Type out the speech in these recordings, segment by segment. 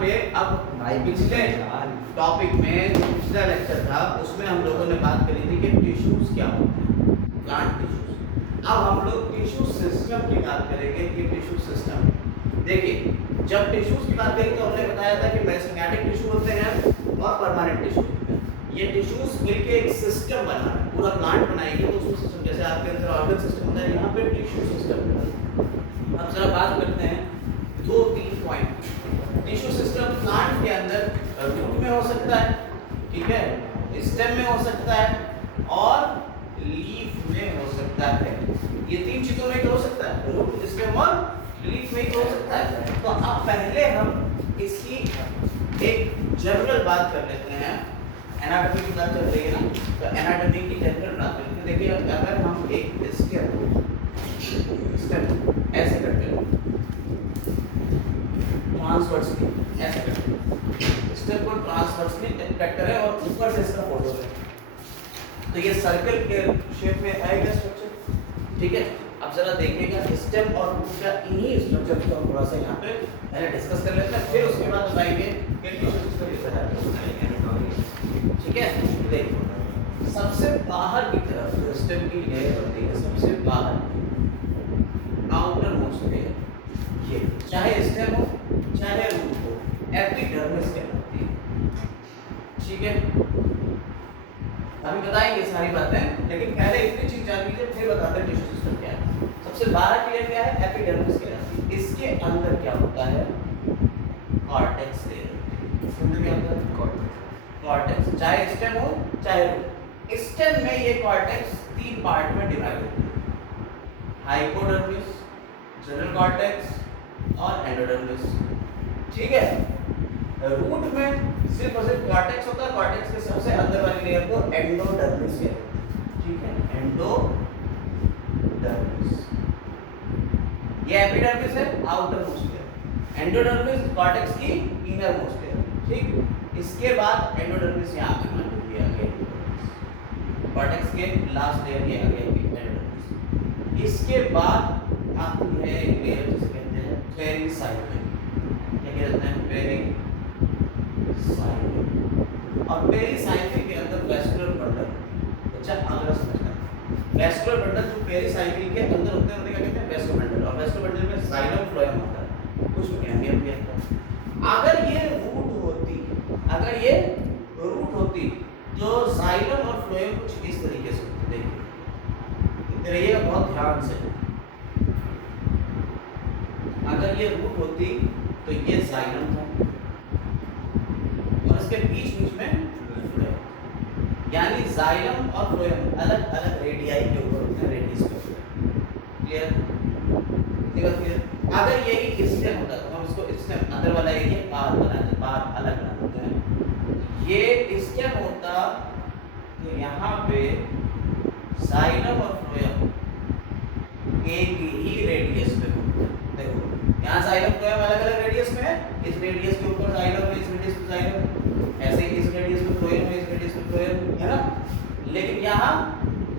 पे अब पिछले टॉपिक में जो पिछला लेक्चर था उसमें हम लोगों ने बात करी थी कि टिश्यूज क्या होते हैं, प्लांट टिश्यूज। अब हम लोग टिश्यू सिस्टम की बात करेंगे कि टिश्यू सिस्टम, देखिए जब टिश्यूज की बात करें तो हमने बताया था कि मेसेंटेटिक टिश्यू होते हैं और परमानेंट टिश्यू होते हैं। ये टिश्यूज मिलके एक सिस्टम बना है, पूरा प्लांट बनाएंगे तो उसमें सिस्टम, जैसे आपके अंदर ऑर्गन सिस्टम होता है, यहाँ पे टिश्यू सिस्टम है। अब जरा बात करते हैं 2-3 पॉइंट। टिश्यू सिस्टम प्लांट के अंदर रूट में हो सकता है, ठीक है, स्टेम में हो सकता है और लीफ में हो सकता है। ये 3 चीजों में हो सकता है, रूट, स्टेम और लीफ में हो सकता है। तो अब पहले हम इसकी एक जनरल बात कर लेते हैं। एनाटॉमी की बात चल रही है ना, तो एनाटॉमी की जनरल बात करते हैं। देखिए अगर हम एक स्टेम ऐसे करते हैं, ट्रांसवर्सली ऐसे करते हैं, स्टेम को ट्रांसवर्सली कट करें और ऊपर से इसका फोटो लें, तो ये सर्कल के शेप में आएगा स्ट्रक्चर, ठीक है। अब जरा देखिएगा स्टेम और रूट का इन्हीं स्ट्रक्चर को थोड़ा सा यहाँ पे पहले डिस्कस कर लेते हैं, फिर उसके बाद बताएंगे कि टिश्यू सिस्टम कैसा है, ठीक है। देखो सबसे बाहर की तरफ जो स्टेम की लेयर होती है, सबसे बाहर आउटर मोस्ट लेयर, ये चाहे स्टेम हो चाहे रूट हो, एपिडर्मिस कहलाती है, ठीक है। अभी बताएंगे सारी बातें, लेकिन पहले इतनी चीज जान लीजिए फिर बताते हैं टिश्यू सिस्टम क्या है। सबसे बाहर की लेयर क्या है, एपिडर्मिस कहलाती है। इसके अंदर क्या होता है, कॉर्टेक्स लेयर, इसमें क्या होता है, कॉर्टेक्स, चाहे स्टेम हो चाहे रूट। स्टेम में ये कॉर्टेक्स 3 पार्ट में डिवाइड होती है, हाइपोडर्मिस, जनरल कॉर्टेक्स और एंडोडर्मिस, ठीक है। रूट में सिर्फ और सिर्फ कॉर्टेक्स होता है, कॉर्टेक्स के सबसे अंदर वाली लेयर को एंडोडर्मिस कहते हैं, ठीक है, एंडोडर्मिस। ये एपिडर्मिस है, outer most layer, endodermis cortex की इनर मोस्ट लेयर, ठीक। इसके बाद एंडोडर्मिस यहाँ पे मान लीजिए आ गया, कॉर्टेक्स के लास्ट लेयर ये आ गया एंडोडर्मिस। इसके बाद आती है एक लेयर जिसे कहते हैं पेरिसाइकिल, क्या कहते हैं, पेरिसाइकिल। और पेरिसाइकिल के अंदर वैस्कुलर बंडल, अच्छा अगला समझना, वैस्कुलर बंडल जो पेरिसाइकिल के अंदर होते हैं क्या कहते हैं, वैस्कुलर बंडल। और वैस्कुलर बंडल में जाइलम फ्लोएम होता है, कुछ कहेंगे हम ये। अगर ये रूट होती, अगर ये रूट होती तो जाइलम और फ्लोएम कुछ इस तरीके से होते, देखिए रहिएगा बहुत ध्यान से। अगर ये रूट होती तो ये जाइलम था और इसके बीच बीच में फ्लोएम, यानी जाइलम और फ्लोएम अलग अलग रेडियाई के ऊपर होते हैं, रेडियस के ऊपर, क्लियर, क्लियर। अगर यही स्टेम होता तो हम इसको स्टेम अंदर वाला एरिया बाहर बनाते, बाहर अलग बना देते हैं। ये स्टेम होता तो यहाँ पे जाइलम और फ्लोएम एक ही रेडियस पे होते हैं। देखो यहाँ जाइलम फ्लोएम अलग अलग रेडियस में है, इस रेडियस के ऊपर जाइलम है, इस रेडियस पे जाइलम, ऐसे ही इस रेडियस पे फ्लोएम है, इस रेडियस पे फ्लोएम है ना। लेकिन यहाँ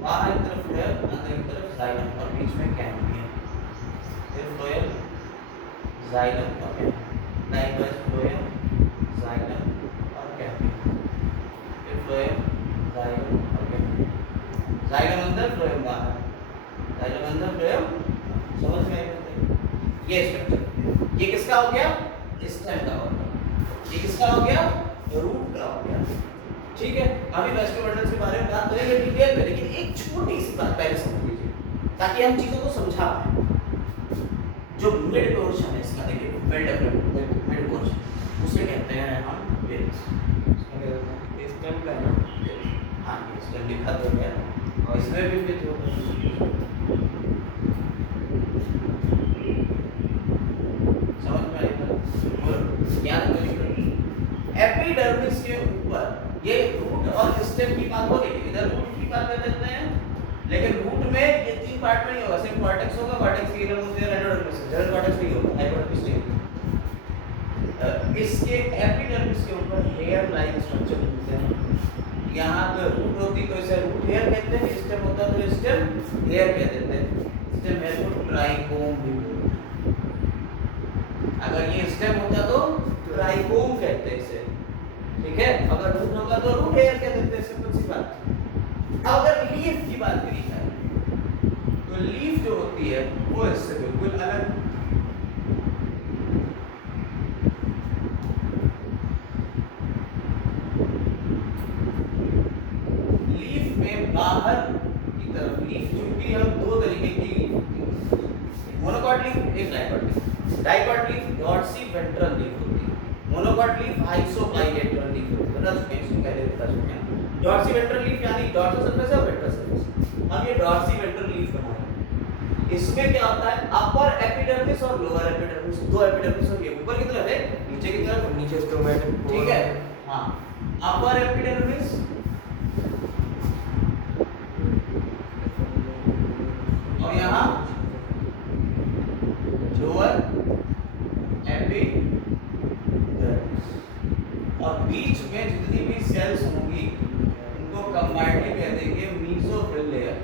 बाहर की तरफ फ्लोएम, अंदर की तरफ जाइलम और बीच में कैविटी है, फिर फ्लोएम जाइलम और कैविटी, लाइकवाइज फ्लोएम जाइलम और कैविटी, फिर फ्लोएम जाइलम और कैविटी, जाइलम अंदर फ्लोएम बाहर, जाइलम अंदर फ्लोएम, समझ में आया? ये स्ट्रक्चर, ये किसका हो गया, स्टेम का हो गया, ये किसका हो गया, रूट का हो गया, ठीक है। अभी वैस्कुलर बंडल्स के बारे में बात करेंगे डिटेल में, लेकिन एक छोटी सी बात पहले समझ लीजिए ताकि हम चीजों को समझा पाए। जो मिड पोर्शन है इसका, देखिए वेल डेवलप्ड मिड पोर्शन, उसे कहते हैं हम वेल्स, स्टेम का ना, हाँ ये स्टेम लिखा तो गया और इसमें भी फिर समझ में आएगा, याद करिए। एपिडर्मिस के ऊपर ये रूट और स्टेम की बात हो रही है, इधर रूट की बात कर देते हैं, लेकिन रूट में ये 3 पार्ट में नहीं होगा, सिर्फ कॉर्टेक्स होगा, कॉर्टेक्स की inner most layer endodermis, general cortex नहीं होगा, हाइपोडर्मिस नहीं होगा। इसके एपिडर्मिस के ऊपर हेयर लाइक स्ट्रक्चर होते हैं, यहाँ पे रूट होती तो इसे रूट हेयर कहते हैं, स्टेम होता तो स्टेम हेयर कह देते हैं। स्टेम हेयर को ट्राइकोम भी बोलते हैं। अगर ये स्टेम होता तो ट्राइकोम कहते हैं इसे, ठीक है। अगर रूट होगा तो रूट हेयर कह देते हैं, सिंपल सी बात। अब अगर लीफ की बात करी जाए तो लीफ जो होती है वो इससे बिल्कुल अलग। लीफ में बाहर की तरफ लीफ, चूंकि हम दो तरीके की लीफ होती है, मोनोकॉट लीफ, एक dicot leaf. Dicot leaf dorsiventral leaf होती है, मोनोकॉट लीफ आइसोबाइलेटरल लीफ होती है। बता चुके हैं, इसको पहले बता चुके हैं। डॉर्सी वेंट्रल लीफ यानी डॉर्सल सरफेस और वेंट्रल सरफेस। अब ये डॉर्सी वेंट्रल लीफ बनाएंगे। इसमें क्या होता है, अपर एपिडर्मिस और लोअर एपिडर्मिस, दो एपिडर्मिस होती है, ऊपर की तरफ है, नीचे की तरफ। नीचे स्टोमेटा, ठीक है, हाँ। अपर एपिडर्मिस और यहाँ लोअर एपिडर्मिस, और बीच में जितनी भी सेल्स होंगी उनको कंबाइंडली कह देंगे मेसोफिल लेयर।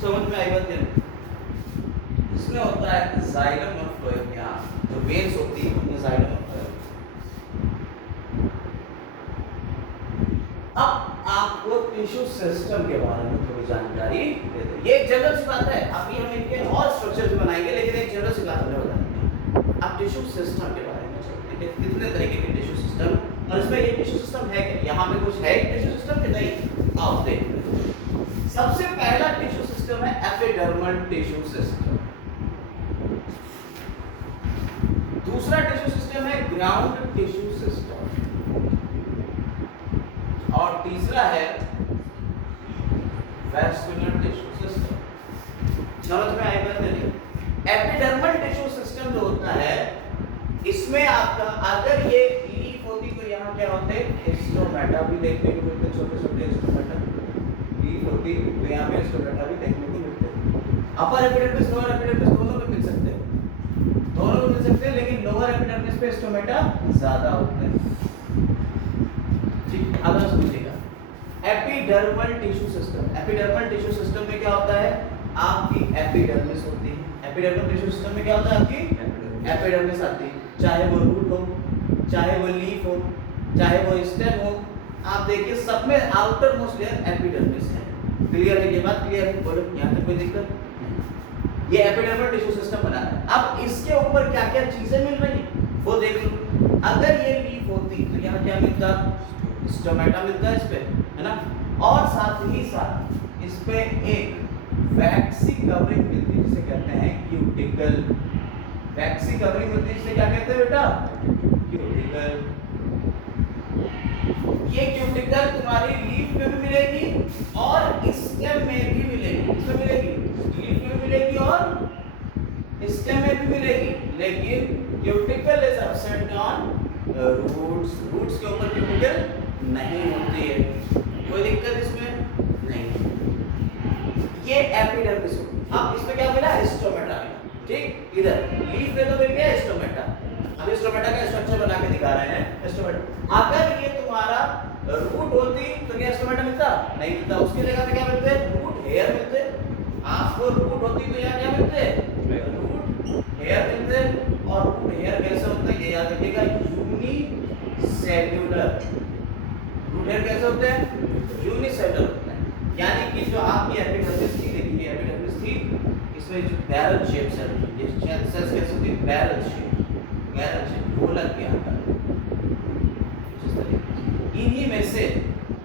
समझ में आई बात है? इसमें होता है जाइलम और फ्लोएम, यहाँ जो वेन्स होती है उनमें जाइलम और फ्लोएम। अब आपको टिश्यू सिस्टम के बारे में थोड़ी जानकारी दे दें। ये एक जनरल सी बात है, अभी हम इनके और स्ट्रक्चर बनाएंगे, लेकिन एक जनरल सी बात हमें बतानी है। अब टिश्यू सिस्टम के बारे में चलते हैं, कितने तरीके के टिश्यू सिस्टम, और इसमें ये टिश्यू सिस्टम है क्या, यहाँ पे कुछ है टिश्यू सिस्टम कि नहीं, आओ देखते हैं। सबसे पहला टिश्यू सिस्टम है एपिडर्मल टिश्यू सिस्टम। दूसरा टिश्यू सिस्टम है ग्राउंड टिश्यू सिस्टम, और तीसरा है वैस्कुलर टिश्यू सिस्टम। समझ में आई बात नहीं? एपिडर्मल टिश्यू सिस्टम जो होता है, इसमें आपका अगर ये लीफ होती तो यहाँ क्या होते, स्टोमेटा भी देखने को मिलते, छोटे छोटे स्टोमेटा। लीफ होती तो यहाँ पे स्टोमेटा भी देखने को मिलते। अपर एपिडर्मिस लोअर एपिडर्मिस दोनों में मिल सकते हैं, दोनों में मिल सकते हैं, लेकिन लोअर एपिडर्मिस पे स्टोमेटा ज्यादा होते हैं। ठीक, अब आप समझिएगा epidermal tissue system. Epidermal tissue system में क्या होता है, आपकी एपिडर्मिस होती है। एपिडर्मल टिश्यू सिस्टम में क्या होता है, आपकी एपिडर्मिस आती है, चाहे वो रूट हो, चाहे वो लीफ हो, चाहे वो स्टेम हो। आप देखिए सब में आउटर मोस्ट लेयर एपिडर्मिस है। क्लियर है ये बात? क्लियर है? बोलो, यहाँ तक कोई दिक्कत? ये एपिडर्मल टिश्यू सिस्टम बना है। अब इसके ऊपर क्या क्या चीजें मिल रही है वो देख लो। अगर ये लीफ होती तो यहाँ क्या मिलता, स्टोमेटा मिलता है इस पे, है ना, और साथ ही साथ इस पे एक वैक्सी कवरिंग मिलती है जिसे कहते हैं क्यूटिकल। वैक्सी कवरिंग मिलती है जिसे क्या कहते हैं बेटा, क्यूटिकल। ये क्यूटिकल तुम्हारी लीफ में भी मिलेगी और स्टेम में भी मिलेगी। इसमें मिलेगी, लीफ में भी मिलेगी और स्टेम में भी मिलेगी, लेकिन cuticle is absent on roots. Roots के ऊपर क्यूटिकल नहीं होती है, कोई दिक्कत इसमें नहीं। ये एपिडर्मिस होगी। अब इसमें क्या मिला, स्टोमेटा मिला। ठीक, इधर लीफ में तो मिल गया स्टोमेटा। अब स्टोमेटा का स्ट्रक्चर बना के दिखा रहे हैं। स्टोमेटा, अगर ये तुम्हारा रूट होती तो क्या स्टोमेटा मिलता, नहीं मिलता। उसकी जगह पे क्या मिलते हैं, रूट हेयर मिलते। आपको रूट होती तो यहाँ क्या मिलते, रूट हेयर मिलते। और रूट हेयर कैसे होते हैं ये याद रखिएगा, यूनिसेल्युलर। रूट हेयर कैसे होते हैं, यूनिसेल्युलर होते हैं। यानी कि जो आपकी एपिडर्मिस थी, देखिए एपिडर्मिस थी, इसमें जो बैरल शेप सेल, ये सेल्स कैसे होती है, बैरल शेप, बैरल शेप, ढोलक के आकार। इन्हीं में से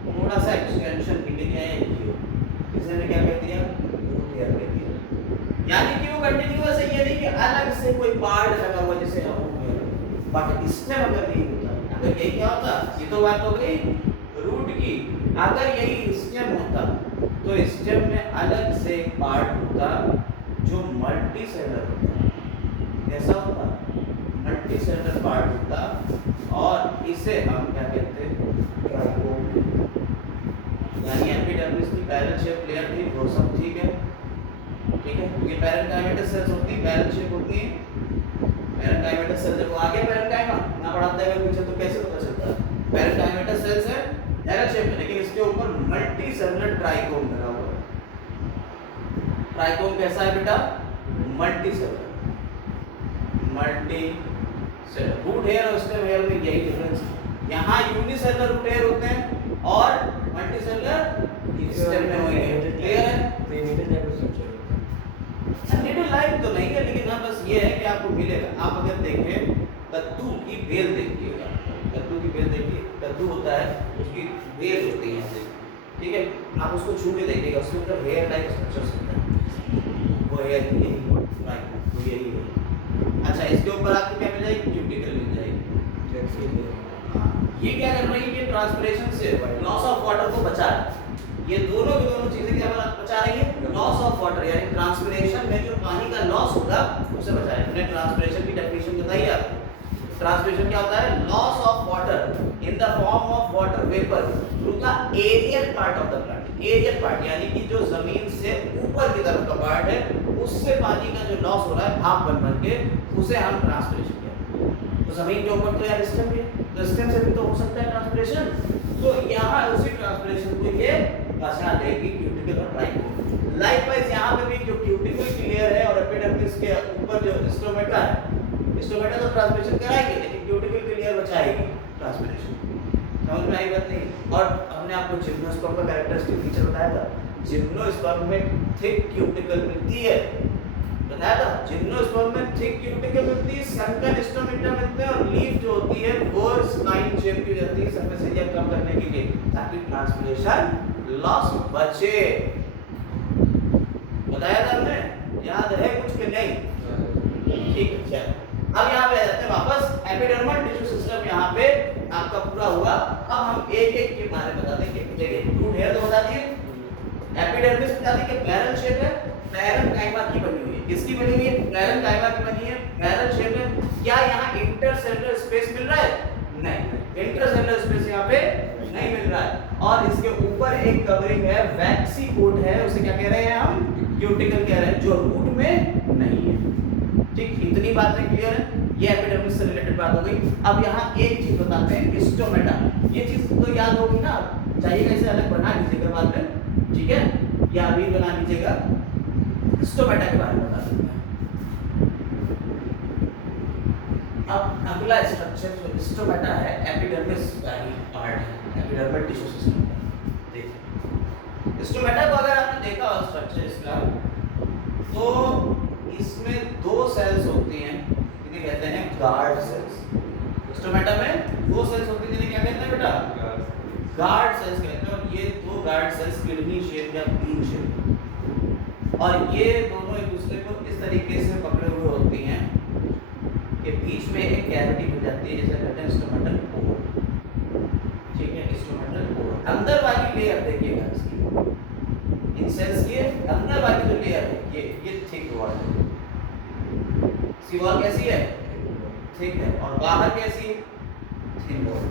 थोड़ा सा एक्सटेंशन निकल गया है, इसने क्या कह दिया, रूट हेयर कह दिया। यानी कि वो कंटिन्यूअस है, ये नहीं कि अलग से कोई पार्ट लगा हुआ जैसे बट स्टेम अगर नहीं होता, अगर यही क्या होता, ये तो बात हो गई रूट की। अगर यही स्टेम होता तो स्टेम में अलग से एक पार्ट होता जो मल्टी सेलर होता। कैसा होता, मल्टी सेलर पार्ट होता, और इसे हम क्या कहते हैं, ट्राइकोम। यानी एपिडर्मिस की पैरेंट शेप लेयर थी, वो सब ठीक है, ठीक है। ये पैरेंकाइमेटस सेल्स होती है, पैरेंट शेप होती है। पैरेंकाइमेटस सेल जब आगे पैरेंकाइमा ना पढ़ाते हुए पूछे तो कैसे पता चलता है, पैरेंकाइमेटस सेल्स है पैरेंट शेप में, लेकिन इसके ऊपर मल्टी सेलुलर ट्राइकोम लगा हुआ है। ट्राइकोम कैसा है बेटा? मल्टी सेलर रूट हेयर और स्टेम हेयर में यही डिफरेंस है। यहाँ यूनिसेलुलर रूट हेयर होते हैं और मल्टी सेलुलर स्टेम में होंगे। क्लियर है? नीडल लाइक तो नहीं है, लेकिन हाँ बस ये है कि आपको मिलेगा। आप अगर देखें कद्दू की बेल देखिएगा, कद्दू की बेल देखिए, कद्दू होता है उसकी बेल होती है ऐसे, ठीक है? आप उसको छू के देखिएगा, उसके ऊपर हेयर लाइक स्ट्रक्चर्स होता है, वो हेयर की यही लाइक तो यही है। अच्छा, इसके ऊपर आपको क्या मिल जाएगी? क्यूटिकल मिल जाएगी। ये क्या कर रही है? ये ट्रांसपिरेशन से लॉस ऑफ वाटर को बचा रहा है। ये दोनों की दोनों चीजें क्या बचा रही है? लॉस ऑफ वाटर, यानी ट्रांसपिरेशन में जो पानी का लॉस होगा उसे बचा रही है। हमने ट्रांसपिरेशन की डेफिनेशन बताई आपको। ट्रांसपिरेशन क्या होता है? Loss of water in the form of water vapour through the aerial part of the plant. Aerial part यानी कि जो जमीन से ऊपर की तरफ का पार्ट है उससे पानी का जो लॉस हो रहा है भाप बन के, उसे हम ट्रांसपिरेशन कहते हैं। तो जमीन के ऊपर तो यार स्टेम है, तो स्टेम से भी तो हो सकता है ट्रांसपिरेशन। तो यहाँ उसी ट्रांसपिरेशन को ये बचा देगी क्यूटिकल और ट्राइकोम। लाइकवाइज यहाँ पे भी जो क्यूटिकल की लेयर है और एपिडर्मिस के ऊपर जो स्टोमेटा है, स्टोमेटा तो ट्रांसपिरेशन कराएगी लेकिन क्यूटिकल की लेयर बचाएगी ट्रांसपिरेशन। समझ में आई बात नहीं? और हमने आपको जिम्नोस्पर्म का कैरेक्टरिस्टिक फीचर बताया था। जिम्नोस्पर्म में थिक क्यूटिकल मिलती है, बताया था। जिम्नोस्पर्म में थिक क्यूटिकल मिलती है, संकन स्टोमेटा मिलते हैं और लीफ जो होती है वो स्पाइन शेप की होती है सरफेस एरिया कम करने के लिए, ताकि ट्रांसपिरेशन लॉस बचे। बताया था हमने, याद है कुछ कि नहीं? ठीक है, चलो अब यहाँ पे आ जाते हैं वापस। एपिडर्मल टिश्यू सिस्टम यहाँ पे आपका पूरा हुआ। अब हम एक एक के बारे में बताते हैं। देखिए रूट हेयर तो बता दिए, एपिडर्मिस बता दी कि पैरल शेप है, पैरेन्काइमा की बनी हुई है। किसकी बनी हुई है? पैरेन्काइमा की बनी है, पैरल शेप है। क्या यहाँ इंटरसेलुलर स्पेस मिल रहा है? नहीं, इंटरसेलुलर स्पेस यहाँ पे नहीं मिल रहा है। और इसके ऊपर एक कवरिंग है, वैक्सी कोट है, उसे क्या कह रहे हैं हम? क्यूटिकल कह रहे हैं, जो रूट में नहीं है। ठीक, इतनी बातें क्लियर है? ये एपिडर्मिस से रिलेटेड बात हो गई। अब यहाँ एक चीज बताते हैं, स्टोमेटा। ये चीज तो याद होगी ना, चाहिए इसे अलग बना लीजिएगा बाद में, ठीक है? या अभी बना लीजिएगा। स्टोमेटा के बारे में बता देते हैं। अब अगला स्ट्रक्चर जो स्टोमेटा है, एपिडर्मिस का ही पार्ट है, एपिडर्मल टिश्यू सिस्टम का। देखिए स्टोमेटा को अगर आपने देखा हो स्ट्रक्चर इसका, तो इसमें दो सेल्स होती हैं, इन्हें कहते हैं गार्ड सेल्स। स्टोमेटा में दो सेल्स होती हैं, जिन्हें क्या कहते हैं बेटा? गार्ड सेल्स कहते हैं। और ये दो गार्ड सेल्स किडनी शेप या बीन शेप, और ये दोनों एक दूसरे को इस तरीके से पकड़े हुए होती हैं कि बीच में एक कैविटी मिल जाती है, जिसे कहते हैं स्टोमेटल पोर। ठीक है, स्टोमेटल पोर। अंदर वाली लेयर देखिएगा इसकी, इन सेल्स के अंदर वाली जो लेयर है ये थिक वॉल है। इसकी वॉल कैसी है? थिक है। और बाहर कैसी है? Thin wall.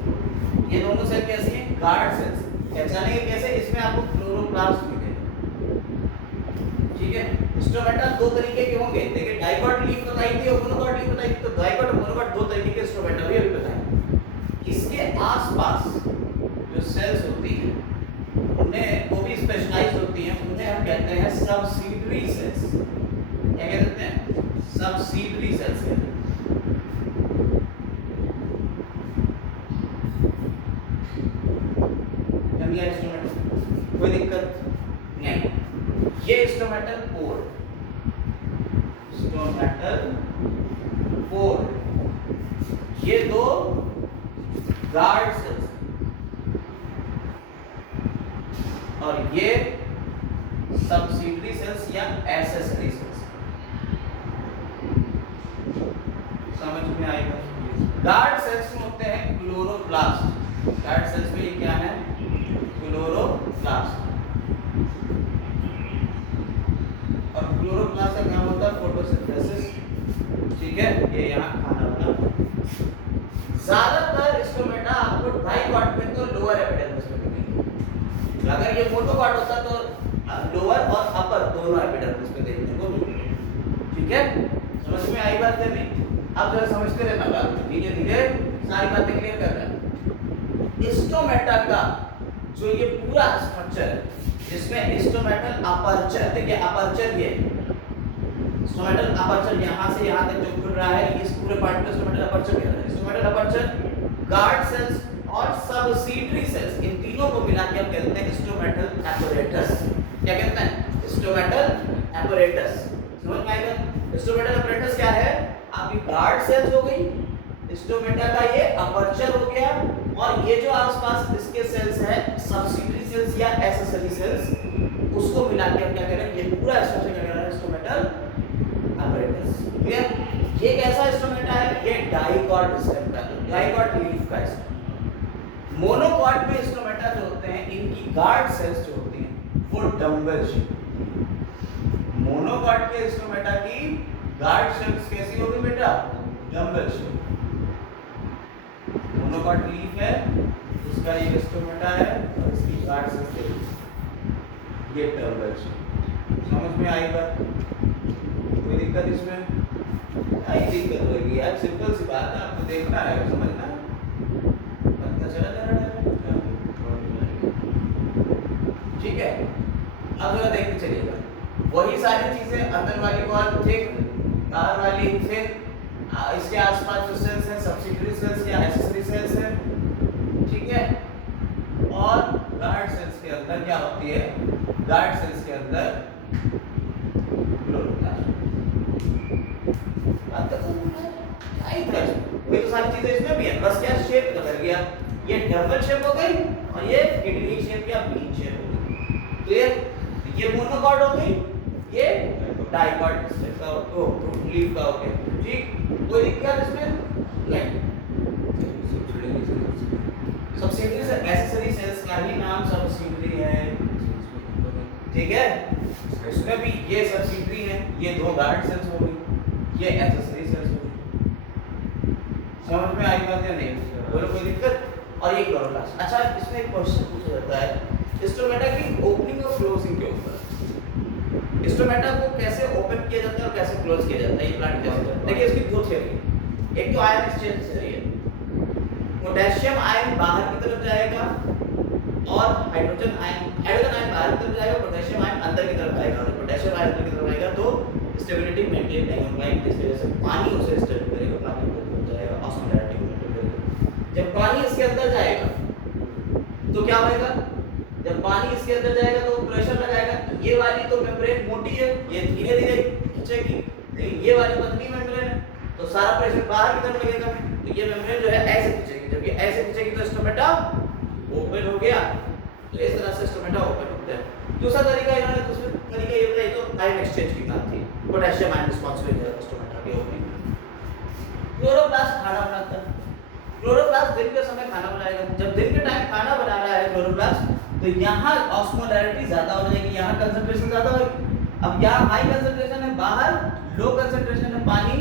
ये दोनों सेल कैसी हैं? Guard cells. पहचानेंगे कैसे? इसमें आपको क्लोरोप्लास्ट मिलेगा। ठीक है, स्टोमेटा दो तरीके के होंगे। देखिए डाइकोट लीफ बताई थी और मोनोकोट लीफ बताई थी, तो डाइकोट और मोनोकोट दो तरीके के स्टोमेटा भी अभी बताए। इसके आसपास जो सेल्स होती हैं उन्हें, वो भी स्पेशलाइज्ड होती हैं, उन्हें हम कहते हैं सबसिडरी सेल्स। क्या कहते हैं? सबसिडरी सेल्स कहते हैं। कोई दिक्कत नहीं। ये स्टोमेटल पोर, स्टोमेटल पोर, ये दो गार्ड सेल्स और ये सबसिडरी सेल्स या एसेसरी सेल्स। समझ में आएगा? गार्ड सेल्स में होते हैं क्लोरोप्लास्ट। गार्ड सेल्स में ये क्या है? क्लोरोप्लास्ट। और क्लोरोप्लास्ट का काम होता है फोटोसिंथेसिस। ठीक है, ये यहाँ खाना बना। ज्यादातर स्टोमेटा आपको डाइकोट में तो लोअर एपिडर्मिस में मिलेंगे। अगर ये मोनोकोट होता तो लोअर और अपर दोनों एपिडर्मिस में देखने को मिलेंगे। ठीक है, समझ में आई बात है? नहीं, अब जरा समझते रहना बात, धीरे धीरे सारी बातें क्लियर कर रहे हैं। स्टोमेटा का जो ये पूरा स्ट्रक्चर है, जिसमें स्टोमेटल अपर्चर अपर्चर, देखिए अपर्चर ये स्टोमेटल अपर्चर यहाँ से यहाँ तक जो खुल रहा है इस पूरे पार्ट को स्टोमेटल अपर्चर कहते हैं। स्टोमेटल अपर्चर, गार्ड सेल्स और सबसिडरी सेल्स, इन तीनों को मिला के हम कहते हैं स्टोमेटल एपैरेटस। क्या कहते हैं? Stomatal apparatus. समझ में आएगा? स्टोमेटल एपैरेटस क्या है? आपकी गार्ड सेल्स हो गई, स्टोमेटा का ये अपर्चर हो गया, और ये जो आसपास इसके सेल्स है सबसिडरी सेल्स या एक्सेसरी सेल्स, उसको मिला के हम क्या कह रहे हैं? ये पूरा स्ट्रक्चर क्या कह रहा है? Stomatal apparatus. क्लियर? ये कैसा स्टोमेटा है? ये डाइकॉट स्टेम का, डाइकॉट लीफ का स्टेम। मोनोकॉट में स्टोमेटा जो होते हैं इनकी गार्ड सेल्स जो होती हैं वो डंबल शेप। मोनोकॉट के स्टोमेटा की गार्ड सेल्स कैसी होगी बेटा? Dumbbell shape. मोनोकॉट लीफ है, उसका ये स्टोमेटा है और इसकी गार्ड सेल्स ये डंबल शेप। समझ में आई बात? कोई दिक्कत इसमें? नहीं दिक्कत होगी यार, सिंपल सी बात है, आपको देखना है समझना है। पता चला जा रहा है? ठीक है, अब जरा देखते चलिएगा। वही सारी चीजें अंदर वाली वॉल थिक, बाहर वाली थिक, इसके आसपास जो सेल्स हैं सब्सिडरी सेल्स या एक्सेसरी सेल्स हैं, ठीक है। और गार्ड सेल्स के अंदर क्या होती है? गार्ड सेल्स के अंदर क्लोरोप्लास्ट। वही तो सारी चीजें इसमें भी है, बस क्या शेप बदल गया। ये डबल शेप हो गई और ये किडनी शेप या बीन शेप हो गई। तो ये मोनोकॉट हो गई, ये डाइकॉट का हो, लीफ का हो गया। ठीक, कोई दिक्कत इसमें नहीं। सबसिडरी से एक्सेसरी सेल्स का ही नाम सबसिडरी है, ठीक है। इसमें भी ये सबसिडरी है, ये दो गार्ड सेल्स हो गई, ये एक्सेसरी सेल्स हो गई। समझ में आई बात या नहीं? बोलो कोई दिक्कत? और ये क्लोरोप्लास्ट। अच्छा, इसमें एक क्वेश्चन पूछा जाता है स्टोमेटा की ओपनिंग और क्लोजिंग के ऊपर। स्टोमेटा को कैसे ओपन किया जाता है और कैसे क्लोज किया जाता है, ये प्लांट कैसे होता है? देखिए इसकी दो थ्योरी। एक तो आयन एक्सचेंज थ्योरी है, पोटेशियम आयन बाहर की तरफ जाएगा और हाइड्रोजन आयन बाहर की तरफ जाएगा, पोटेशियम आयन अंदर की तरफ आएगा। और पोटेशियम आयन अंदर की तरफ आएगा तो स्टेबिलिटी मेंटेन नहीं होगा, इस वजह से पानी उसे स्टेबल करेगा, पानी अंदर हो जाएगा, ऑस्मोलैरिटी को मेंटेन करेगा। जब पानी इसके अंदर जाएगा तो क्या होगा? जब पानी इसके अंदर जाएगा तो प्रेशर लगाएगा। ये वाली तो मेम्ब्रेन मोटी है, ये धीरे धीरे खींचेगी, लेकिन ये वाली पतली मेम्ब्रेन है तो सारा प्रेशर बाहर की तरफ लगेगा। तो ये मेम्ब्रेन जो है ऐसे खींचेगी, जब ये ऐसे खींचेगी तो स्टोमेटा ओपन हो गया। तो इस तरह से स्टोमेटा ओपन होता है। दूसरा तरीका इन्होंने दूसरा तरीका ये बताया, तो आयन एक्सचेंज की बात थी, पोटेशियम आयन रिस्पांसिबल है स्टोमेटा के ओपनिंग में। क्लोरोप्लास्ट खाना बनाता है। क्लोरोप्लास्ट दिन के समय खाना बनाएगा। जब दिन के टाइम खाना बना रहा है क्लोरोप्लास्ट, तो यहाँ ऑस्मोलैरिटी ज्यादा हो जाएगी, यहाँ कंसंट्रेशन ज्यादा होगी। अब यहाँ हाई कंसंट्रेशन है, बाहर लो कंसंट्रेशन है, पानी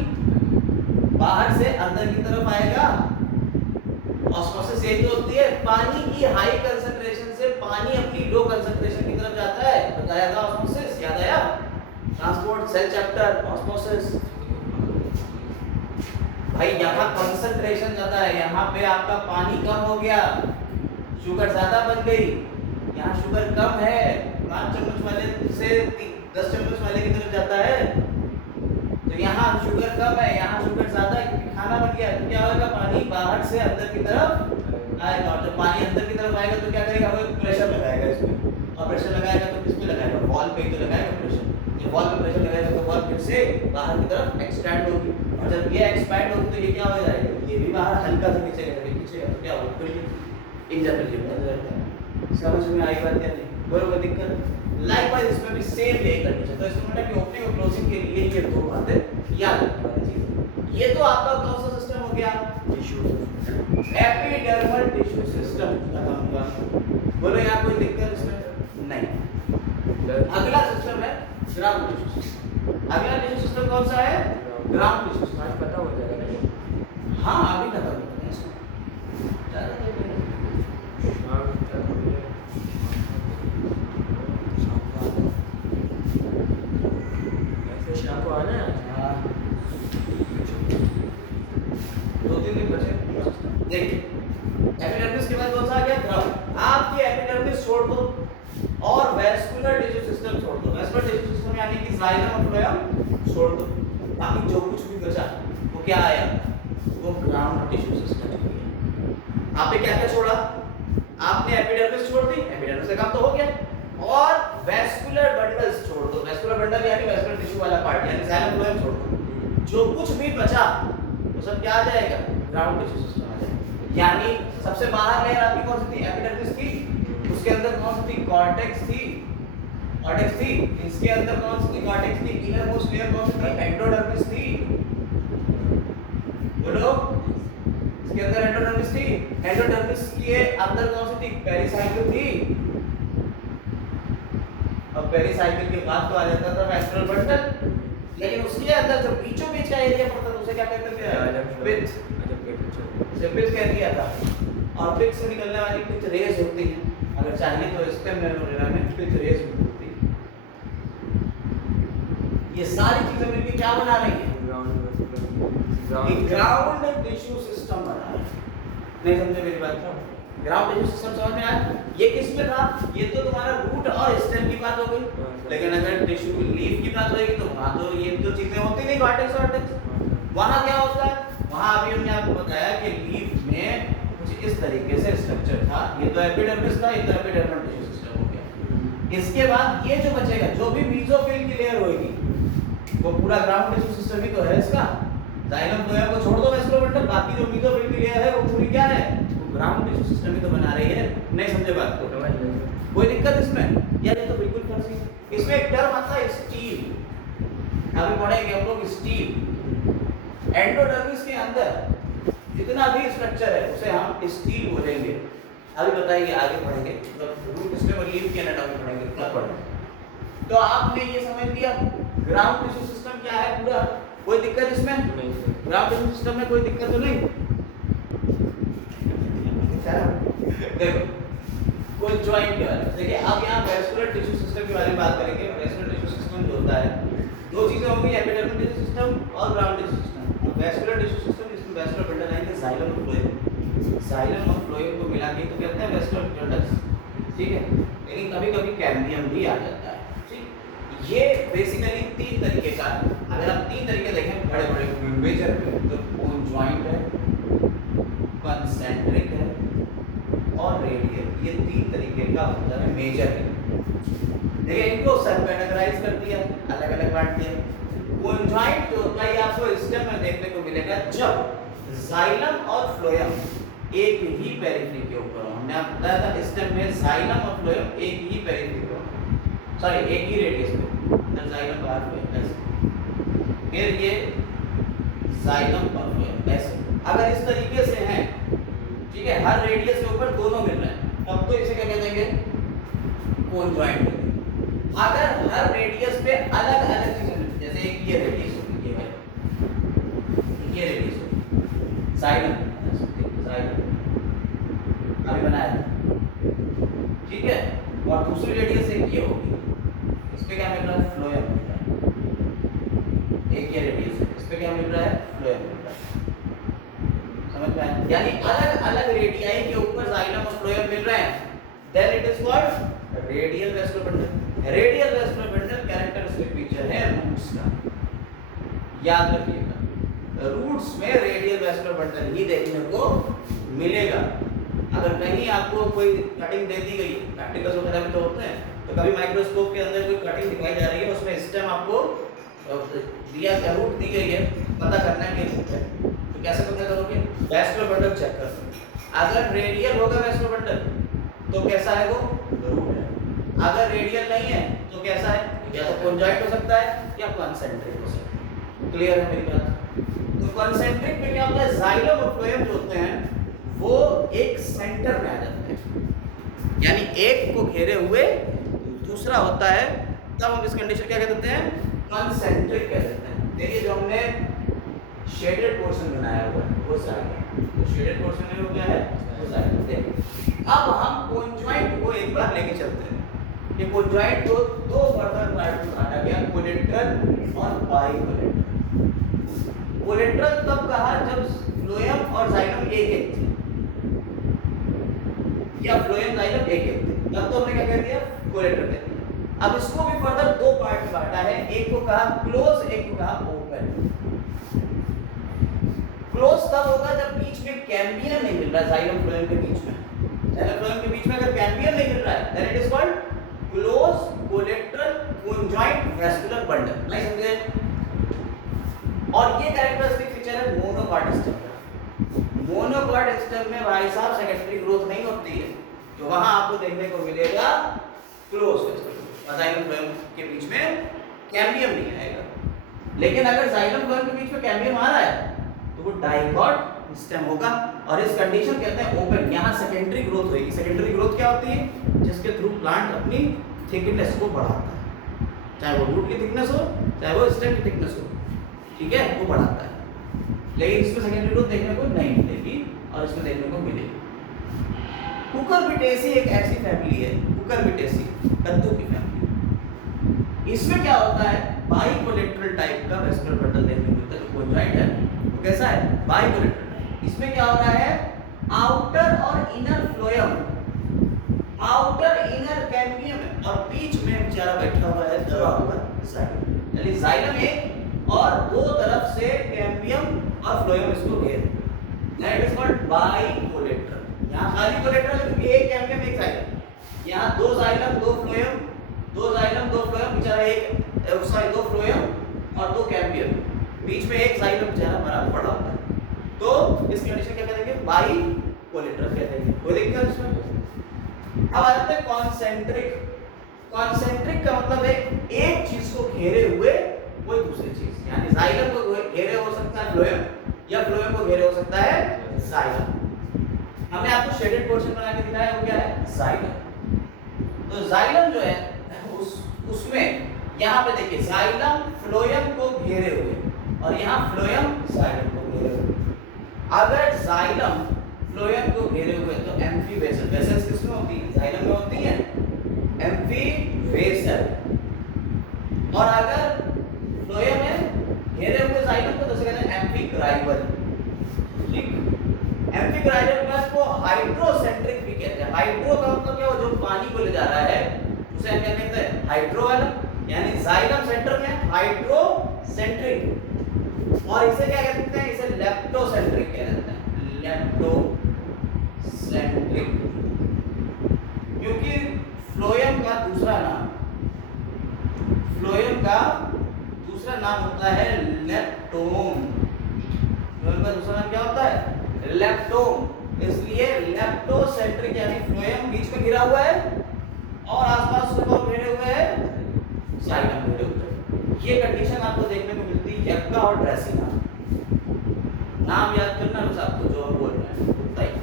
बाहर से अंदर की तरफ आएगा। ऑस्मोसिस यही तो होती है, पानी की हाई कंसंट्रेशन से पानी अपनी लो कंसंट्रेशन की तरफ जाता है। बताया था ऑस्मोसिस, याद आया? Transport cell chapter osmosis. भाई यहाँ कंसंट्रेशन ज्यादा है, यहाँ पे आपका पानी कम हो गया, शुगर ज्यादा बन गई। यहाँ शुगर कम है, 5 चम्मच वाले से 10 चम्मच वाले की तरफ जाता है। तो यहाँ शुगर कम है, यहाँ शुगर ज्यादा है क्योंकि खाना बन गया। तो क्या होगा? पानी बाहर से अंदर की तरफ आएगा, और जब पानी अंदर की तरफ आएगा तो क्या करेगा? वो प्रेशर लगाएगा इसमें, और प्रेशर लगाएगा तो किस पे लगाएगा? वॉल पे ही तो लगाएगा प्रेशर। जब वॉल पे प्रेशर लगाएगा तो वॉल फिर से बाहर की तरफ एक्सपैंड होगी, और जब ये एक्सपैंड होगी तो ये क्या हो जाएगा? ये भी बाहर हल्का सा नीचे खींचेगा, तो क्या होगा? फिर इन जनरल ये बंद रहता है। समझ में आई बात या नहीं? बोलो कोई दिक्कत? लाइकवाइज इसमें भी सेम यही कंडीशन। तो स्टोमेटा की ओपनिंग और क्लोजिंग के लिए ये दो बातें याद रखने वाली चीज। ये तो आपका कौन सा सिस्टम हो गया? टिश्यू, एपिडर्मल टिश्यू सिस्टम खत्म हुआ। बोलो यहाँ कोई दिक्कत इसमें नहीं। अगला सिस्टम है ग्राउंड टिश्यू सिस्टम। अगला टिश्यू सिस्टम कौन सा है? Ground tissue system. आज पता हो जाएगा। हाँ, अभी खत्म हो गया इसमें। शाम को आना है। हाँ, 2-3 दिन बचे। देखिए, एपिडर्मिस के बाद कौन सा आ गया? ग्राउंड। आप ये एपिडर्मिस छोड़ दो और वैस्कुलर टिश्यू सिस्टम छोड़ दो। वैस्कुलर जाइलम और फ्लोएम छोड़ दो, बाकी जो कुछ भी बचा वो क्या आया, वो ग्राउंड टिश्यू सिस्टम हो गया। आपने क्या क्या छोड़ा, आपने एपिडर्मिस छोड़ दी, एपिडर्मिस का काम तो हो गया, और वेस्कुलर बंडल्स छोड़ दो, वेस्कुलर बंडल यानी वेस्कुलर टिश्यू वाला पार्ट यानी जाइलम फ्लोएम छोड़ दो, जो कुछ भी बचा वो सब क्या आ जाएगा, ग्राउंड टिश्यू सिस्टम आ जाएगा। यानी सबसे बाहर लेयर आपकी कौन सी थी, एपिडर्मिस थी, उसके अंदर कौन सी थी, कॉर्टेक्स थी, कॉर्टेक्स थी, इसके अंदर कौन सी थी, कॉर्टेक्स थी, इनर मोस्ट लेयर कौन सी थी, एंडोडर्मिस थी, बोलो, इसके अंदर एंडोडर्मिस थी, एंडोडर्मिस के अंदर कौन सी थी, पेरिसाइकिल थी, अब पेरिसाइकिल के बाद तो आ जाता था वेस्कुलर बंडल, लेकिन उसके अंदर जो बीचों बीच का एरिया पड़ता था उसे क्या कहते थे, पिच, उसे पिच कह दिया था। और पिच से निकलने वाली पिच रेज होती है, अगर चाहिए तो इसके में पिच रेज होती है। ये सारी चीजें मिलकर क्या बना रही है, ग्राउंड टिश्यू सिस्टम बना रही है। नहीं समझे मेरी बात को, ग्राउंड टिश्यू सिस्टम समझ में आया, ये किस में था, ये तो तुम्हारा रूट और स्टेम की बात हो गई, लेकिन अगर टिश्यू की लीफ की बात होगी तो वहां तो ये जो चीजें होती नहीं, कॉर्टेक्स ऑर्टेक्स, वहां क्या होता है, वहां अभी हमने आपको बताया कि लीफ में कुछ इस तरीके से स्ट्रक्चर था, ये तो एपिडर्मिस था, ये तो एपिडर्मल टिश्यू सिस्टम हो गया। इसके बाद ये जो बचेगा, जो भी मेसोफिल की लेयर होगी वो पूरा ग्राउंड टिश्यू सिस्टम ही तो है इसका, जाइलम फ्लोएम को छोड़ दो वेस्कुलर बंडल, बाकी जो मेसोफिल की लेयर है वो पूरी क्या है, वो ग्राउंड टिश्यू सिस्टम ही तो बना रही है। नहीं समझे बात को, कोई दिक्कत इसमें, या ये तो बिल्कुल फर्जी। इसमें एक टर्म आता है स्टील, अभी पढ़ेंगे हम लोग स्टील। एंडोडर्मिस के अंदर जितना भी स्ट्रक्चर है उसे हम स्टील बोलेंगे, अभी बताएंगे आगे पढ़ेंगे, मतलब रूट सिस्टम और लीफ की एनाटॉमी पढ़ेंगे तब पढ़ेंगे। तो आपने ये समझ लिया ग्राउंड टिश्यू सिस्टम क्या है पूरा, कोई दिक्कत इसमें, ग्राउंड टिश्यू सिस्टम में कोई दिक्कत तो नहीं, देखो कोई जॉइंट के बारे में देखिए। अब यहाँ वेस्कुलर टिश्यू सिस्टम के बारे में बात करेंगे। वेस्कुलर टिश्यू सिस्टम जो होता है, दो चीजें होंगी, एपिडर्मल टिश्यू सिस्टम और ground tissue system. Vascular tissue system जिसमें वेस्कुलर बंडल आएंगे, जाइलम और फ्लोएम, जाइलम और फ्लोएम को मिला के तो कहते हैं वेस्कुलर बंडल्स, ठीक है, लेकिन कभी कभी कैम्बियम भी आ जाता है, ठीक। ये बेसिकली तीन तरीके का है, अगर आप तीन तरीके देखें बड़े बड़े मेजर तो बोन जॉइंट है, कंसेंट्रिक है और रेडियल, ये तीन तरीके का होता है मेजर है। देखिए इनको सब कैटेगराइज कर दिया, अलग अलग बांट दिया। कॉन्जॉइंट जो होता है आपको स्टेम में देखने को मिलेगा जब जाइलम और फ्लोएम एक ही पेरिफेरी के ऊपर हो। हमने आपको बताया था स्टेम में जाइलम और फ्लोएम एक ही पेरिफेरी पे हो, सॉरी एक ही रेडियस पे, अंदर जाइलम बाहर फ्लोएम ऐसे, फिर ये जाइलम और फ्लोएम ऐसे। अगर इस तरीके से हैं, ठीक है, हर रेडियस के ऊपर दोनों मिल रहे हैं, तब तो इसे क्या कह देंगे, कॉन्जॉइंट कहते हैं। अगर हर रेडियस पे अलग अलग चीजें मिलती, जैसे एक ये रेडियस होगी, ये है, ये रेडियस होगी, जाइलम अभी बनाया था, ठीक है, और दूसरी रेडियस एक ये होगी, इस पे क्या मिल रहा है, फ्लोएम मिल रहा है। एक ये रेडियस है, इस पे क्या मिल रहा है, फ्लोएम मिल रहा है, समझ में आया? यानी अलग अलग रेडियाई के ऊपर जाइलम और फ्लोएम मिल रहे हैं, then it is called radial vascular bundle. Radial vascular bundle characteristic feature है रूट्स का, याद रखिएगा, रूट्स में रेडियल वेस्कुलर बंडल ही देखने को मिलेगा। अगर कहीं आपको कोई कटिंग दे दी गई, प्रैक्टिकल्स वगैरह भी तो होते हैं, तो कभी माइक्रोस्कोप के अंदर कोई कटिंग दिखाई जा रही है, उसमें स्टेम आपको दिया क्या, रूट दी गई है, पता करना है कि रूट है, तो कैसे पता करोगे, वेस्कुलर बंडल चेक करो। अगर रेडियल होगा वेस्कुलर बंडल तो कैसा है, वो रूट है। अगर रेडियल नहीं है तो कैसा है, या तो कॉन्जॉइंट हो सकता है या कंसेंट्रिक हो सकता है। क्लियर है मेरी बात? तो कंसेंट्रिक में क्या होता है, जाइलम और फ्लोएम जो होते हैं वो एक सेंटर में आ जाते हैं, यानी एक को घेरे हुए दूसरा होता है, तब हम इस कंडीशन क्या कहते हैं, कंसेंट्रिक कह देते हैं। देखिए जो हमने शेडेड पोर्शन बनाया हुआ है वो जाइलम, तो शेडेड पोर्शन में वो क्या है, वो जाइलम। देखिए अब हम कॉन्जॉइंट को एक बार लेके चलते हैं। ये कॉन्जॉइंट को दो फर्दर पार्ट में बांटा गया, कोलेट्रल और बाइकोलेट्रल। कोलेट्रल तब कहा जब फ्लोएम और जाइलम एक थे, या फ्लोएम जाइलम एक थे, तब तो हमने क्या कह दिया, कोलेट्रल कह दिया। अब इसको भी फर्दर दो पार्ट में बांटा है, एक को कहा क्लोज, एक को कहा ओपन। क्लोज तब होगा जब बीच में कैम्बियम नहीं मिल रहा है, जाइलम फ्लोएम के बीच में, जाइलम फ्लोएम के बीच में अगर कैम्बियम नहीं मिल रहा है then it is called close collateral conjoint vascular bundle. नहीं समझे? और ये कैरेक्टरिस्टिक फीचर है मोनोकॉट स्टेम का। मोनोकॉट स्टेम में भाई साहब सेकेंडरी ग्रोथ नहीं होती है, तो वहां आपको देखने को मिलेगा क्लोज जाइलम फ्लोएम के बीच में कैम्बियम नहीं आएगा। लेकिन अगर जाइलम फ्लोएम के बीच में कैम्बियम आ रहा है तो वो डाइकॉट स्टेम होगा, और इस कंडीशन कहते हैं ओपन। यहाँ सेकेंडरी ग्रोथ होगी। सेकेंडरी ग्रोथ क्या होती है? जिसके थ्रू प्लांट अपनी थिकनेस को बढ़ाता है, चाहे वो रूट की थिकनेस हो चाहे वो स्टेम की थिकनेस हो, ठीक है, वो बढ़ाता है। लेकिन इसमें सेकेंडरी ग्रोथ देखने को नहीं मिलेगी और इसमें देखने को मिलेगी। कुकुरबिटेसी एक ऐसी फैमिली है, कुकुरबिटेसी कद्दू की फैमिली। इसमें क्या होता है? बाइकोलेटरल टाइप का वैस्कुलर बंडल देखने को मिलता है, जो कॉन्जॉइंट है वो कैसा है? बाइकोलेटरल। इसमें क्या हो रहा है? आउटर और inner phloem, outer inner cambium है और बीच में बेचारा बैठा हुआ है दबा हुआ जाइलम। यानी जाइलम एक और दो तरफ से कैम्बियम और फ्लोएम इसको घेर, दैट इज कॉल्ड बाइकोलेटरल। यहाँ खाली कोलेटरल क्योंकि एक कैम्बियम एक जाइलम, यहाँ दो जाइलम दो फ्लोएम, दो जाइलम दो फ्लोएम, बेचारा एक सॉरी दो फ्लोएम और दो कैम्बियम, बीच में एक जाइलम बेचारा भरा पड़ा हुआ है। तो इस कंडीशन क्या कहेंगे? बाइकोलेटरल कहते हैं। कोई दिक्कत इसमें? अब आते हैं कॉन्सेंट्रिक। कॉन्सेंट्रिक का मतलब है एक चीज को घेरे हुए कोई दूसरी चीज, यानी जाइलम को घेरे हो सकता है फ्लोएम या फ्लोएम को घेरे हो सकता है जाइलम। हमने आपको शेडेड पोर्शन बना के दिखाया, वो क्या है? जाइलम। तो जाइलम जो है उसमें यहाँ पे देखिए जाइलम फ्लोएम को घेरे हुए और यहाँ फ्लोएम जाइलम को घेरे हुए। अगर जाइलम फ्लोएम को घेरे हुए तो एम्फी वेसल, वेसल्स किसमें होती है? जाइलम में होती है, एम्फी वेसल। और अगर फ्लोएम में घेरे हुए जाइलम को तो उसे कहते हैं एम्फीग्राइवल। ठीक, एम्फीग्राइवल प्लस को हाइड्रोसेंट्रिक भी कहते हैं। हाइड्रो का मतलब क्या? जो पानी को ले जा रहा है उसे हम क्या कहते हैं? हाइड्रो वाला, यानी जाइलम सेंटर में हाइड्रोसेंट्रिक। और इसे क्या कहते हैं? इसे लेप्टोसेंट्रिक कहते हैं, लेप्टोसेंट्रिक। क्योंकि फ्लोएम का दूसरा नाम, फ्लोएम का दूसरा नाम होता है लेप्टोम। फ्लोएम का दूसरा नाम क्या होता है? लेप्टोम। इसलिए लेप्टोसेंट्रिक यानी फ्लोएम बीच में घिरा हुआ है और आसपास उसको घेरे हुए है जाइलम घेरे हुए। ये कंडीशन आपको देखने को मिलती है यक्का और ड्रेसिना। नाम याद करना बस आपको जो बोल रहे हैं उतना ही।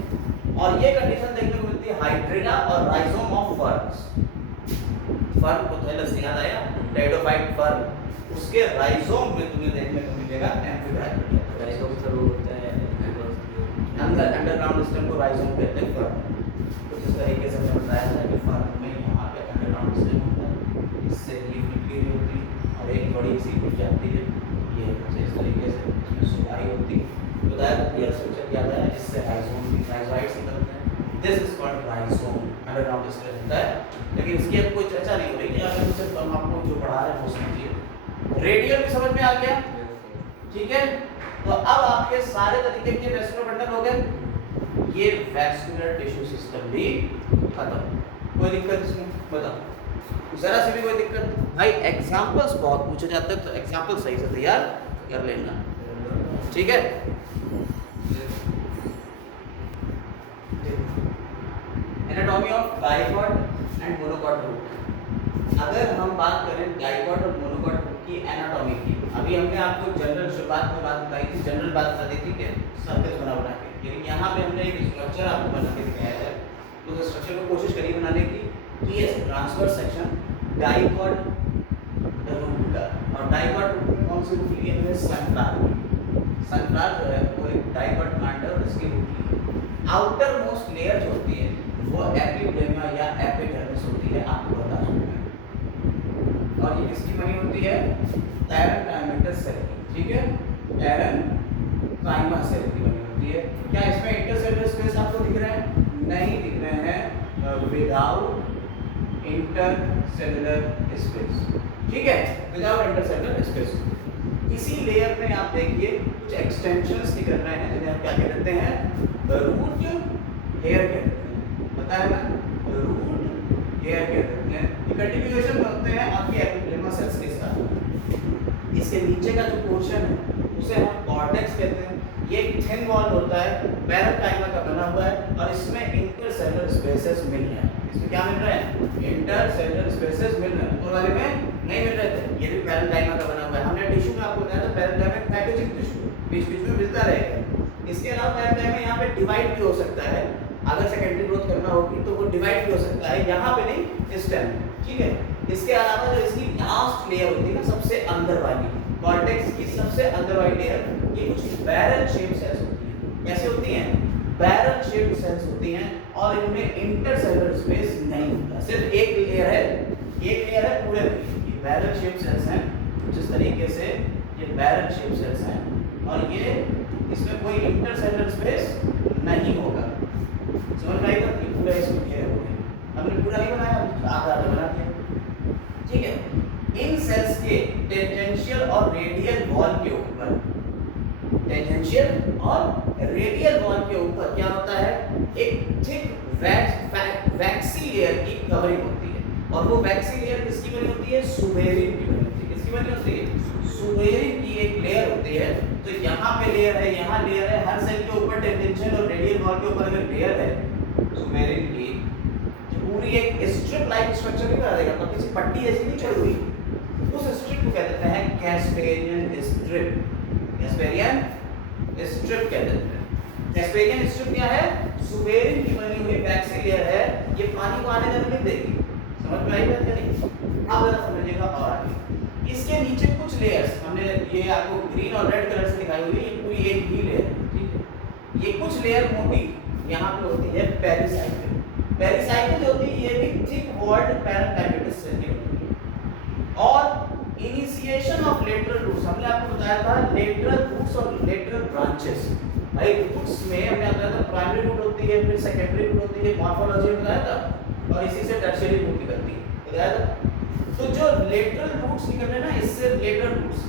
और ये कंडीशन देखने को मिलती है हाइड्रिना और राइजोम ऑफ फर्न्स। फर्न को थैलस याद आया? टेरिडोफाइट फर्न, उसके राइजोम में तुम्हें देखने को मिलेगा एम्फीग्राइवल। राइजोम तो होता है अंडरग्राउंड सिस्टम को राइजोम कहते हैं। फर्न तो जिस तरीके से मैंने बताया था कि फर्न में यहाँ पे अंडरग्राउंड सिस्टम होता है, इससे लीफ निकली हुई होती है और एक बड़ी सी कुछ जाती है, ये इस तरीके से इसमें सुखाई होती है। बताया था क्लियर स्ट्रक्चर क्या है? इससे राइजोम राइजोइड्स निकलते हैं। This is called rhizome, underground system होता है। लेकिन इसकी अब कोई चर्चा नहीं हो रही है, अगर सिर्फ हम आपको जो पढ़ा रहे हैं वो समझिए। रेडियल भी समझ में आ गया, ठीक है? तो अब आपके सारे तरीके के वैस्कुलर बंडल हो गए, ये वैस्कुलर टिश्यू सिस्टम भी खत्म। कोई दिक्कत इसमें? बताओ, जरा सी भी कोई दिक्कत? भाई एग्जांपल्स बहुत पूछे जाते हैं, तो एग्जांपल सही से तैयार कर लेना, ठीक है? Anatomy of dicot and monocot root. अगर हम बात करें डाइकॉट और मोनोकॉट रूट की एनाटॉमी की, अभी हमने आपको जनरल शुरुआत में बात बताई थी, जनरल बात बता दी थी कि सर्कल बना के, लेकिन यहाँ पे हमने एक स्ट्रक्चर आपको बना के दिखाया है। तो उस स्ट्रक्चर को कोशिश करिए बनाने की कि ये ट्रांसवर्स सेक्शन डाइकॉट रूट का, और डाइकॉट रूट में कौन सी रूट ली है? सनफ्लावर। सनफ्लावर जो है वो एक डाइकॉट प्लांट है और इसकी रूट ली। आउटर मोस्ट लेयर जो होती है वो एपिडर्मिस या एपिडर्मिस होती है, आपको बता चुका है। और ये किसकी बनी होती है? पैरेन्काइमेटस सेल की, ठीक है? पैरेन्काइमा सेल की बनी होती है। क्या इसमें इंटरसेलुलर स्पेस आपको दिख रहे हैं? नहीं दिख रहे हैं। विदाउट इंटरसेलुलर स्पेस, ठीक है, विदाउट इंटरसेलुलर स्पेस। इसी लेयर में आप देखिए कुछ एक्सटेंशंस निकल रहे हैं जिन्हें हम क्या कह देते हैं, रूट हेयर कहते हैं, पता है ना, रूट हेयर कहते हैं। ये कंटिन्यूएशन होते हैं आपके एपिथेलियल सेल्स के साथ। इसके नीचे का जो पोर्शन है उसे हम कॉर्टेक्स कहते हैं। ये एक थिन वॉल होता है, पैरेन्काइमा का बना हुआ है और इसमें इंटरसेलुलर स्पेसेस मिल रहे हैं। इसमें क्या मिल रहा है, इंटरसेलुलर स्पेसेस मिल रहे हैं, और वाले में नहीं मिल रहे थे। ये भी पैरेन्काइमा का बना हुआ है। हमने टिश्यू में आपको बताया था पैरेन्काइमा पैकेजिंग टिश्यू बीच बीच में मिलता रहेगा। इसके अलावा पैरेन्काइमा यहाँ पे डिवाइड भी हो सकता है, अगर सेकेंडरी ग्रोथ करना होगी तो वो डिवाइड भी हो सकता है, यहाँ पे नहीं, इस टाइम, ठीक है। इसके अलावा जो इसकी लास्ट लेयर होती है ना, सबसे अंदर वाली कॉर्टेक्स की सबसे अंदर वाली लेयर, ये कुछ बैरल शेप सेल्स होती हैं। कैसे होती हैं, बैरल शेप सेल्स होती हैं और इनमें इंटरसेलुलर स्पेस नहीं होता, सिर्फ एक लेयर है, एक लेयर है पूरे में। ये बैरल शेप सेल्स हैं, जिस तरीके से ये बैरल शेप सेल्स हैं, और ये इसमें कोई इंटरसेलुलर स्पेस नहीं होगा। समझ में आएगा कि पूरा इसमें घेरे हुए हैं। हमने पूरा नहीं बनाया, आधा आधा बना दिया, ठीक है। इन सेल्स के टेंजेंशियल और रेडियल वॉल के ऊपर, टेंजेंशियल और रेडियल वॉल के ऊपर क्या होता है, एक थिक वैक्सी लेयर की कवरिंग होती है, और वो वैक्सी लेयर किसकी बनी होती है, सुबेरिन की बनी होती है। किसकी बनी होती है, सुबेरिन की एक लेयर होती है। तो यहाँ पे लेयर है, यहाँ लेयर है, हर सेल के ऊपर टेंजेंशियल और रेडियल वॉल के ऊपर अगर लेयर है सुबेरिन की, तो पूरी एक स्ट्रिप लाइक स्ट्रक्चर नहीं बना देगा, तो किसी पट्टी जैसी नहीं चढ़ी हुई, उस स्ट्रिप को कहते हैं कैस्पेरियन स्ट्रिप। कैस्पेरियन स्ट्रिप कहते हैं। कैस्पेरियन स्ट्रिप क्या है, सुबेरिन की बनी हुई वैक्सी लेयर है, ये पानी को आने जाने नहीं देगी। समझ में आई बात क्या नहीं, आप जरा समझिएगा। और आगे इसके नीचे कुछ लेयर्स हमने ये आपको ग्रीन और रेड कलर से दिखाई हुई है, ये पूरी एक ही लेयर है, ठीक है। ये कुछ लेयर मोटी यहाँ पे होती है पेरिसाइकिल। पेरिसाइकिल जो होती है ये भी थिक वॉल्ड पैरेन्काइमेटस से होती है। और इनिशिएशन ऑफ लेटरल रूट्स, हमने आपको बताया था लेटरल रूट्स और लेटरल ब्रांचेस। भाई रूट्स में हमने बताया था प्राइमरी रूट होती है, फिर सेकेंडरी रूट होती है, मॉर्फोलॉजी में बताया था, और इसी से टर्शियरी रूट निकलती है, बताया था। तो जो लेटरल रूट्स निकल रहे हैं ना, इससे लेटरल रूट्स,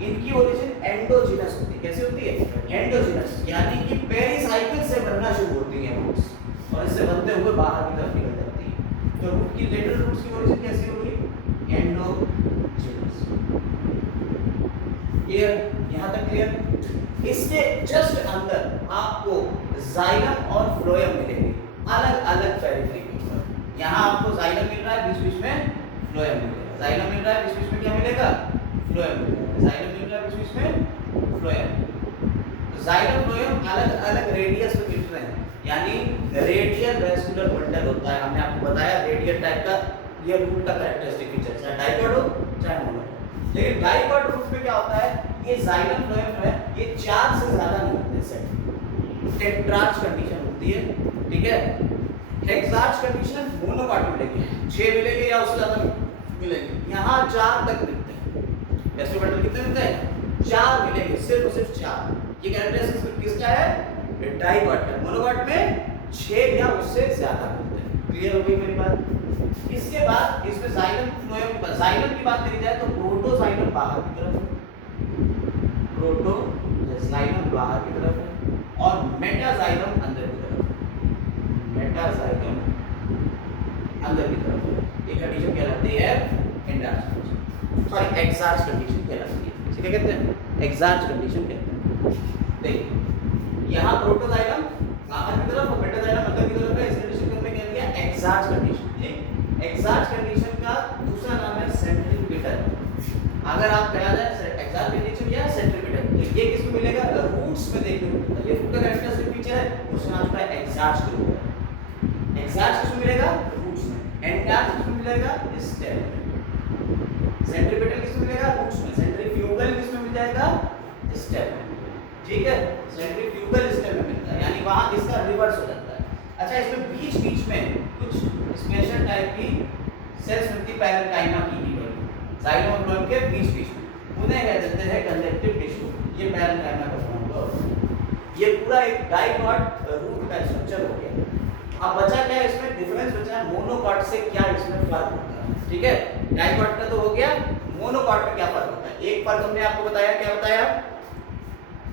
इनकी ओरिजिन एंडोजिनस होती है। कैसे होती है, एंडोजिनस, यानी कि पेरिसाइकिल से बनना शुरू होती है रूट्स, और इससे बनते हुए बाहर की तरफ निकल जाती है। तो रूट की लेटरल रूट्स की ओरिजिन कैसी होगी, एंडोजिनस। क्लियर, यहाँ तक क्लियर। इसके जस्ट अंदर आपको जाइलम और फ्लोएम मिलेंगे, अलग अलग पेरिफेरी के ऊपर। यहाँ आपको जाइलम मिल रहा है, बीच बीच में फ्लोएम मिलेगा। जाइलम मिल रहा है, बीच बीच में क्या मिलेगा, फ्लोएम मिलेगा। जाइलम मिल रहा है, बीच बीच में फ्लोएम। तो जाइलम फ्लोएम अलग अलग रेडियस में मिल रहे हैं, यानी रेडियल वेस्कुलर बंडल होता है। हमने आपको बताया रेडियल टाइप का ये रूट का कैरेक्टरिस्टिक फीचर, चाहे डाइकॉट हो चाहे मोनो। लेकिन डाइकॉट रूट में क्या होता है, ये जाइलम फ्लोएम है, ये 4 से ज्यादा नहीं होते सेट। टेट्रार्च कंडीशन होती है, ठीक है। हेक्सार्च कंडीशन मोनोकॉट मिलेगी, 6 मिलेंगे या उससे ज्यादा मिलेंगे। यहाँ 4 तक मिलते हैं। वेस्कुलर बंडल कितने मिलते हैं, 4 मिलेंगे, सिर्फ और सिर्फ 4। ये कैरेक्टरिस्टिक किसका है, डाइकॉट का। मोनोकॉट में 6 या उससे ज्यादा मिलते हैं। क्लियर हो गई मेरी बात। इसके बाद इसमें जाइलम फ्लोएम, जाइलम की बात करी जाए तो प्रोटोजाइलम बाहर की तरफ है, प्रोटोजाइलम बाहर की तरफ है, और मेटाजाइलम अंदर की तरफ है। मेटाजाइलम अंदर की तरफ है। ये कंडीशन कहलाती है endarch condition, sorry exarch condition कहलाती है। इसे क्या कहते हैं, एक्सार्च कंडीशन कहते हैं। देखिए यहाँ प्रोटोजाइलम बाहर की तरफ और मेटाजाइलम अंदर की तरफ है, इस कंडीशन को हमने कह दिया एक्सार्च कंडीशन। एक्सार्च कंडीशन का दूसरा नाम है सेंट्रीपिटल। अगर आप कहा जाए एक्सार्च कंडीशन या सेंट्रीपिटल, तो ये किसको मिलेगा, रूट्स में देखने को मिलता है। ये रूट का कैरेक्टरिस्टिक फीचर है, उसका नाम है एक्सार्च ग्रुप है। एक्सार्च किसको मिलेगा, रूट्स में। एंडार्च किसको मिलेगा, स्टेम में। सेंट्रीपिटल किसको मिलेगा, रूट्स में। सेंट्रीफ्यूगल किसमें मिल जाएगा, स्टेम में, ठीक है। सेंट्रीफ्यूगल स्टेम में मिलता है, यानी वहां इसका रिवर्स हो जाता है। अच्छा, इसमें बीच बीच में कुछ स्पेशल टाइप की सेल्स मिलती है पैरेन्काइमा की ही बनी, जाइलम और फ्लोएम के बीच बीच में, उन्हें कह देते हैं कंजक्टिव टिश्यू। ये पैरेन्काइमा का बना हुआ, ये पूरा एक डाइकॉट रूट का स्ट्रक्चर हो गया। अब बचा क्या है इसमें डिफरेंस बचा है मोनोकॉट से क्या इसमें फर्क होता है, ठीक है। डाइकॉट का तो हो गया, मोनोकॉट में क्या फर्क होता है। एक फर्क हमने आपको बताया, क्या बताया,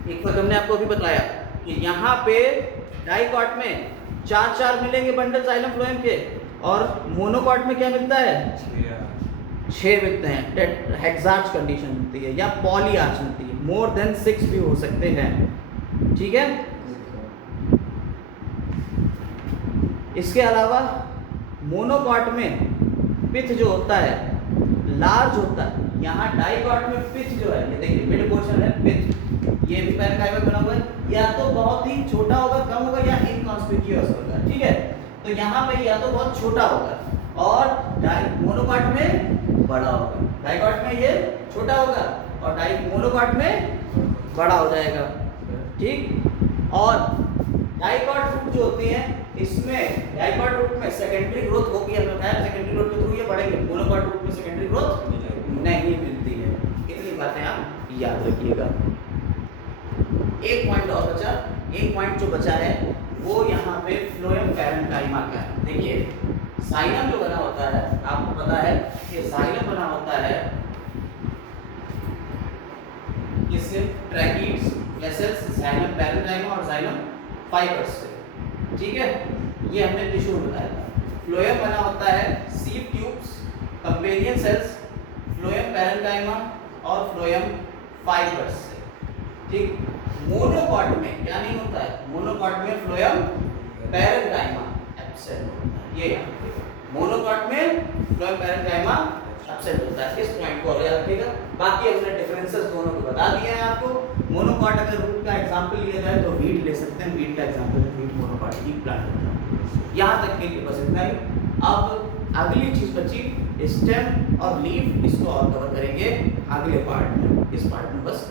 एक फर्क हमने आपको अभी बताया कि यहाँ पे डाइकॉट में 4 मिलेंगे बंडल जाइलम फ्लोएम के, और मोनोकॉट में क्या मिलता है, 6 मिलते हैं। हेक्सार्च कंडीशन मिलती है या पॉली आर्च मिलती है, मोर देन 6 भी हो सकते हैं, ठीक है। इसके अलावा मोनोकॉट में पिथ जो होता है लार्ज होता है, यहाँ डाइकॉट में पिथ जो है, ये देखिए मिड पोर्शन है पिथ, ये भी पैरेंकाइमा बना हुआ है, या तो बहुत ही छोटा होगा, कम होगा, या इनकॉन्स्पिक्यूअस होगा, ठीक है। तो यहाँ पे या तो बहुत छोटा होगा और मोनोकॉट में बड़ा होगा, डाइकॉट में ये छोटा होगा और मोनोकॉट में बड़ा हो जाएगा, ठीक। और डाइकॉट रूट जो होती है, इसमें डाइकॉट रूट में सेकेंडरी ग्रोथ होगी, हमने बताया सेकेंडरी ग्रोथ के थ्रू ये बढ़ेंगे, मोनोकॉट रूट में सेकेंडरी ग्रोथ नहीं मिलती है। इतनी बातें आप याद रखिएगा। एक पॉइंट और बचा, एक पॉइंट जो बचा है वो यहाँ पे फ्लोएम पैरेंकाइमा का है। देखिए जाइलम जो बना होता है, आपको पता है कि जाइलम बना होता है किससे, ट्रैकीड्स, वेसल्स, जाइलम पैरेंकाइमा और जाइलम फाइबर्स से, ठीक है। ये हमने टिश्यू बताया था। फ्लोएम बना होता है sieve tubes, companion cells, phloem parenchyma और फ्लोएम फाइबर्स से, ठीक। मोनोकॉट में क्या नहीं होता है, मोनोकॉट में फ्लोएम पैरेंकाइमा एब्सेंट होता है, ये मोनोकॉट में फ्लोएम पैरेंकाइमा एब्सेंट होता है। इस पॉइंट को याद रखिएगा। बाकी हमने डिफरेंसेस दोनों को बता दिए हैं आपको। मोनोकॉट अगर रूट का एग्जांपल लिया जाए तो वीट ले सकते हैं, वीट का एग्जांपल है, वीट मोनोकॉट की प्लांट होता है। यहाँ तक के लिए बस इतना ही। अब अगली चीज बची स्टेम और लीफ, इसको और कवर करेंगे अगले पार्ट में। इस पार्ट में बस